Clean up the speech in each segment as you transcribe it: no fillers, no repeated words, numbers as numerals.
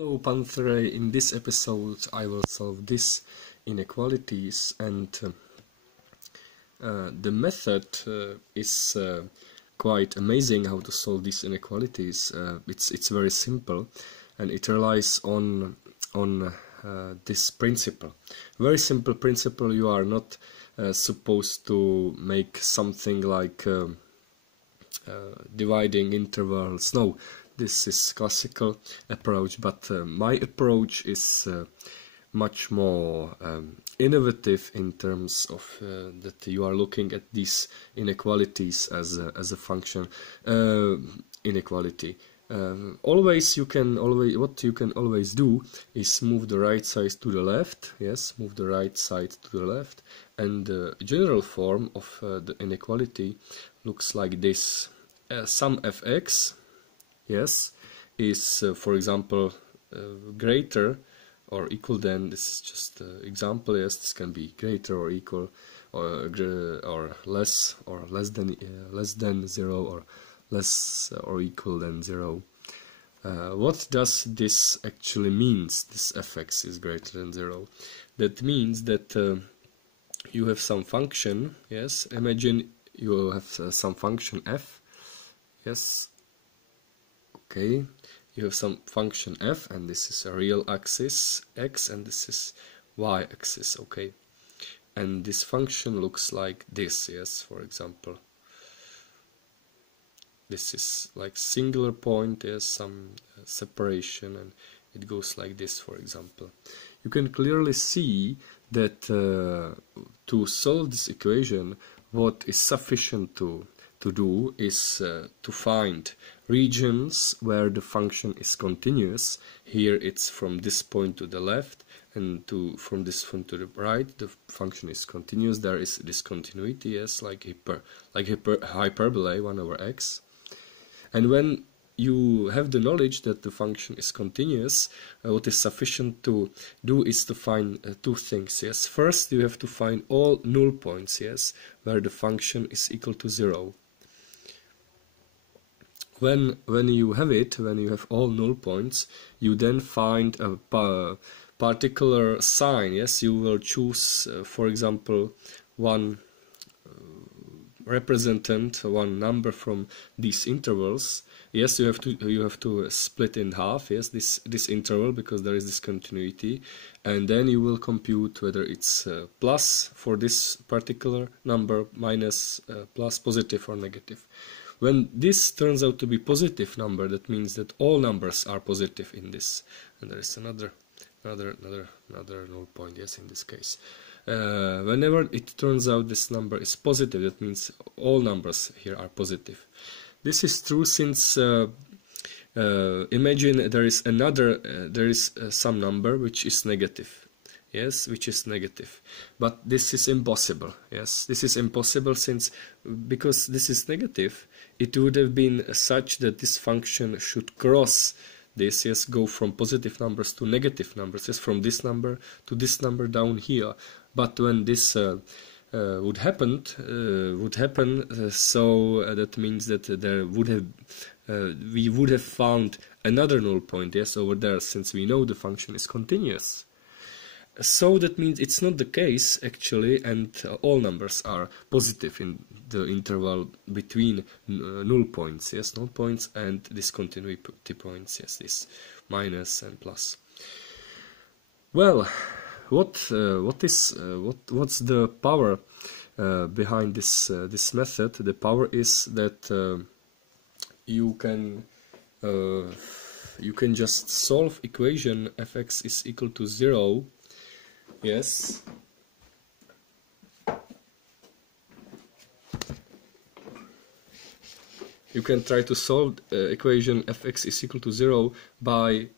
Hello Panther, in this episode I will solve this inequalities, and the method is quite amazing how to solve these inequalities. It's very simple, and it relies on this principle. Very simple principle. You are not supposed to make something like dividing intervals. No, this is classical approach, but my approach is much more innovative in terms of that you are looking at these inequalities as a function inequality. What you can always do is move the right side to the left. Yes, move the right side to the left, and the general form of the inequality looks like this. Sum fx, yes, is for example greater or equal than, this is just example, yes, this can be greater or equal or less than 0 or less or equal than 0. What does this actually means? This fx is greater than 0. That means that you have some function, yes, imagine you have some function f, yes, okay, you have some function f, and this is a real axis x, and this is y axis, okay, and this function looks like this, yes, for example, this is like singular point, yes, some separation, and it goes like this, for example. You can clearly see that to solve this equation, what is sufficient to do is to find regions where the function is continuous. Here it's from this point to the left, and from this point to the right the function is continuous. There is discontinuity, yes, like hyperbole 1 over x. And when you have the knowledge that the function is continuous, what is sufficient to do is to find two things, yes. First, you have to find all null points, yes, where the function is equal to 0. When you have it, when you have all null points, you then find a particular sign, yes. You will choose, for example, one representant, one number from these intervals. Yes, you have to split in half, yes, this interval, because there is discontinuity, and then you will compute whether it's plus for this particular number, minus, plus, positive or negative. When this turns out to be positive number, that means that all numbers are positive in this, and there is another null point, yes, in this case. Whenever it turns out this number is positive, that means all numbers here are positive. This is true since imagine there is some number which is negative, yes, which is negative, but this is impossible, yes, this is impossible, since because this is negative, it would have been such that this function should cross this, yes, go from positive numbers to negative numbers, yes, from this number to this number down here. But when this would happen, so that means that there would have we would have found another null point, yes, over there, since we know the function is continuous. So that means it's not the case actually, and all numbers are positive in the interval between null points, yes, null points and discontinuity points, yes, this minus and plus. Well, what's the power behind this method? The power is that you can just solve equation fx is equal to 0. Yes. You can try to solve equation fx is equal to 0 by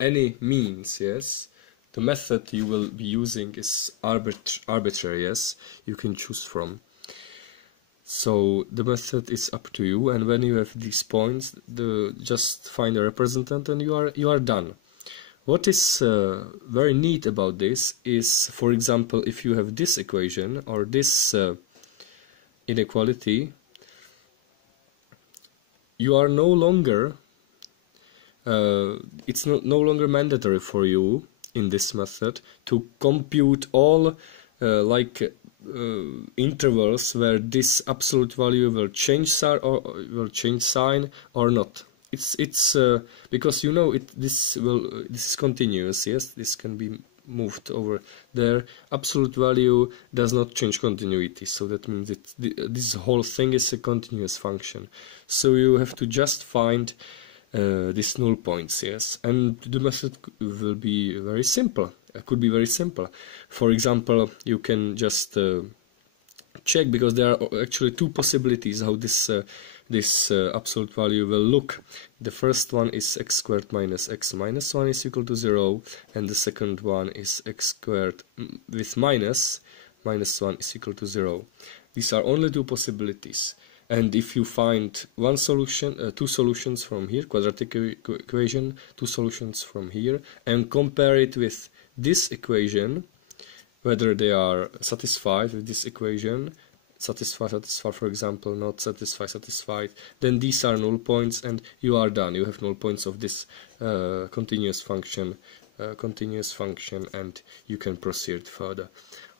any means, yes. The method you will be using is arbitrary, yes, you can choose from. So the method is up to you, and when you have these points, just find a representant and you are done. What is very neat about this is, for example, if you have this equation or this inequality, you are no longer it's no longer mandatory for you in this method to compute all intervals where this absolute value will change sign or not. It's because you know this is continuous. Yes, this can be moved over there. Absolute value does not change continuity, so that means this whole thing is a continuous function. So you have to just find these null points. Yes, and the method will be very simple. Could be very simple. For example, you can just check, because there are actually two possibilities how this absolute value will look. The first one is x squared minus x minus 1 is equal to 0, and the second one is x squared with minus 1 is equal to 0. These are only two possibilities, and if you find one solution, two solutions from here, quadratic equation, two solutions from here, and compare it with this equation, whether they are satisfied with this equation, satisfy, for example, not satisfy, satisfied, then these are null points and you are done. You have null points of this continuous function, and you can proceed further.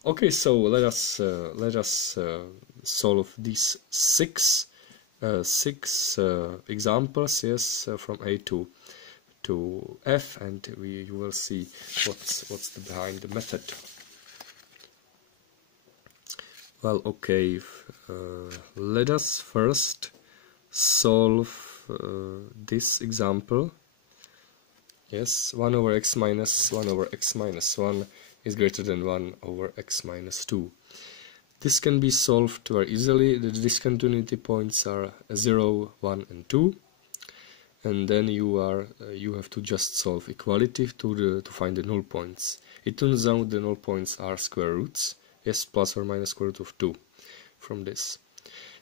Okay, so let us solve these six examples, yes, from A to F, and you will see what's behind the method. Well, okay, let us first solve this example. Yes, 1 over x minus 1 over x minus 1 is greater than 1 over x minus 2. This can be solved very easily. The discontinuity points are 0, 1 and 2. And then you have to just solve equality to find the null points. It turns out the null points are square roots. Yes, plus or minus square root of 2 from this.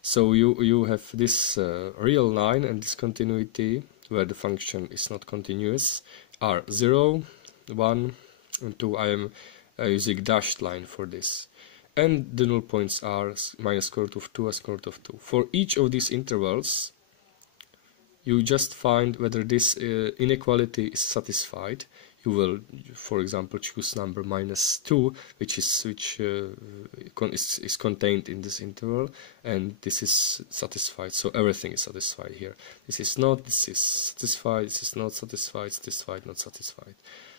So you have this real line and discontinuity where the function is not continuous are 0, 1 and 2. I am using dashed line for this. And the null points are minus square root of 2 and square root of 2. For each of these intervals, you just find whether this inequality is satisfied. You will, for example, choose number minus 2, which is contained in this interval, and this is satisfied. So everything is satisfied here. This is not, this is satisfied, this is not satisfied, satisfied, not satisfied.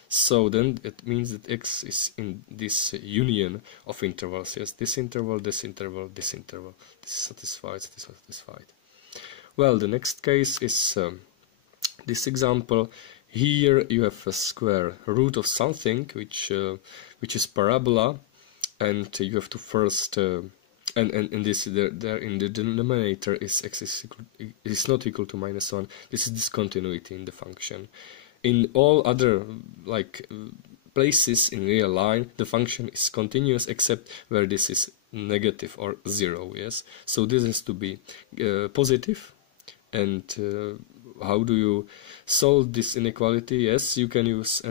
So then it means that x is in this union of intervals. Yes, this interval, this interval, this interval. This is satisfied, this is satisfied. Well, the next case is this example. Here you have a square root of something which is parabola, and you have to first and this there in the denominator is x is not equal to minus 1. This is discontinuity in the function. In all other places in real line, the function is continuous except where this is negative or 0. Yes, so this has to be positive. And how do you solve this inequality? Yes, you can use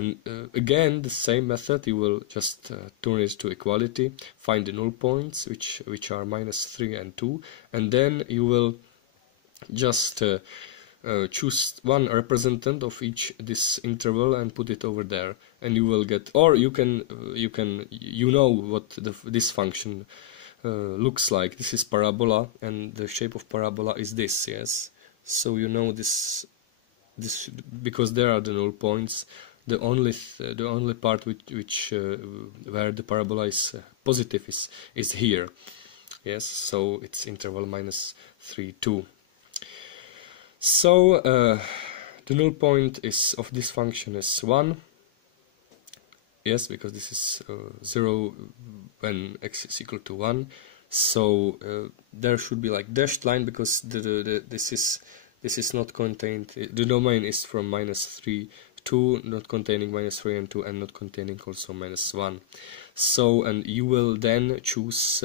again the same method. You will just turn it to equality, find the null points which are minus 3 and 2, and then you will just choose one representant of each this interval and put it over there, and you will get, or you know what this function looks like. This is parabola, and the shape of parabola is this. Yes. So you know this because there are the null points. The only part which where the parabola is positive is here. Yes, so it's interval minus 3, 2. So the null point is of this function is 1. Yes, because this is 0 when x is equal to 1. So there should be like dashed line, because this is not contained. The domain is from minus 3, 2, not containing minus 3 and 2, and not containing also minus 1. So, and you will then choose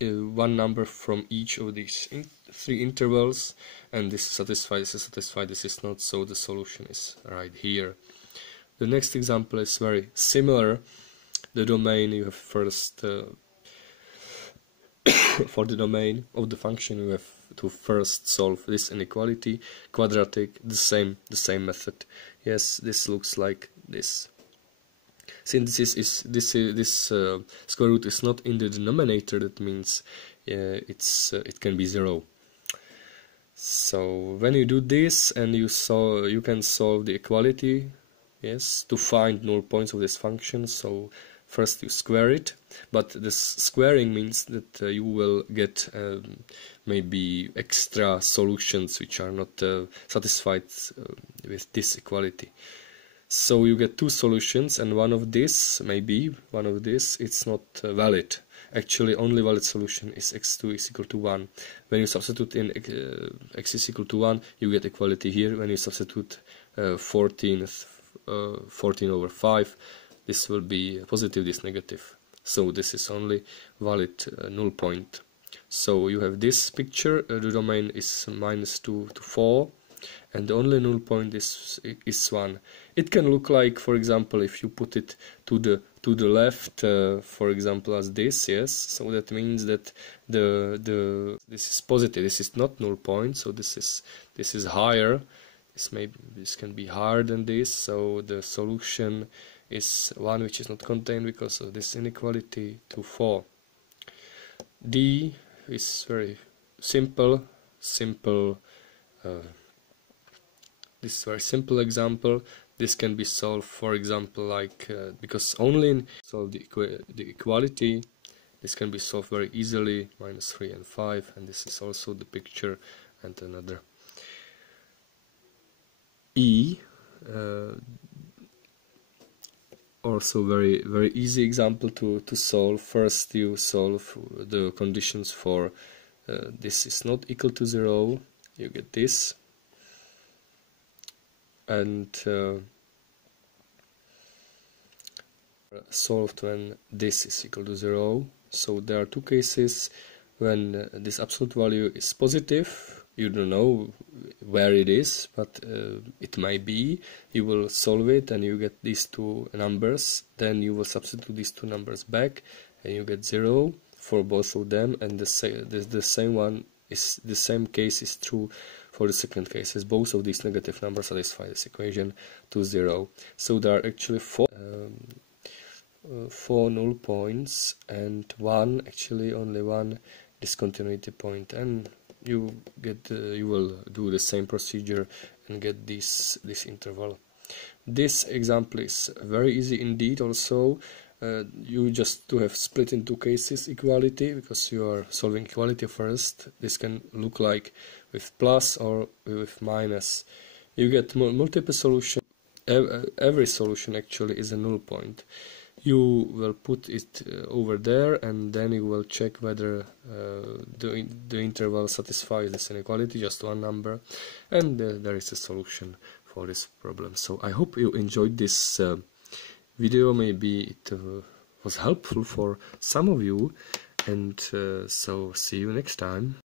one number from each of these three intervals, and this is satisfied, this is satisfied, this is not. So the solution is right here. The next example is very similar. The domain you have first. For the domain of the function, you have to first solve this inequality, quadratic, the same method. Yes, this looks like this. Since this square root is not in the denominator, that means it can be 0. So when you do this and you can solve the equality, yes, to find null points of this function. So first you square it, but this squaring means that you will get maybe extra solutions which are not satisfied with this equality. So you get two solutions, and one of this, it's not valid. Actually, only valid solution is x2 is equal to 1. When you substitute in x is equal to 1, you get equality here. When you substitute 14 over 5, this will be positive, this negative. So this is only valid null point. So you have this picture, the domain is -2 to 4, and the only null point is 1. It can look like, for example, if you put it to the left, for example, as this, yes. So that means that this is positive. This is not null point. So this is higher. This can be higher than this. So the solution is one which is not contained because of this inequality to 4. D is very simple. This is a very simple example. This can be solved, for example, like because only in solve the equality, this can be solved very easily, -3 and 5, and this is also the picture and another. E, also very easy example to solve. First you solve the conditions for this is not equal to 0, you get this, and solved when this is equal to 0. So there are two cases. When this absolute value is positive, you don't know where it is, but it might be. You will solve it and you get these two numbers. Then you will substitute these two numbers back and you get 0 for both of them. And the same case is true for the second case, as both of these negative numbers satisfy this equation to 0. So there are actually four null points and only one discontinuity point, and you will do the same procedure and get this interval. This example is very easy indeed. Also, you just to have split in two cases equality, because you are solving equality first. This can look like with plus or with minus. You get multiple solutions. Every solution actually is a null point. You will put it over there, and then you will check whether the interval satisfies this inequality, just one number, and there is a solution for this problem. So I hope you enjoyed this video. Maybe it was helpful for some of you, and so see you next time.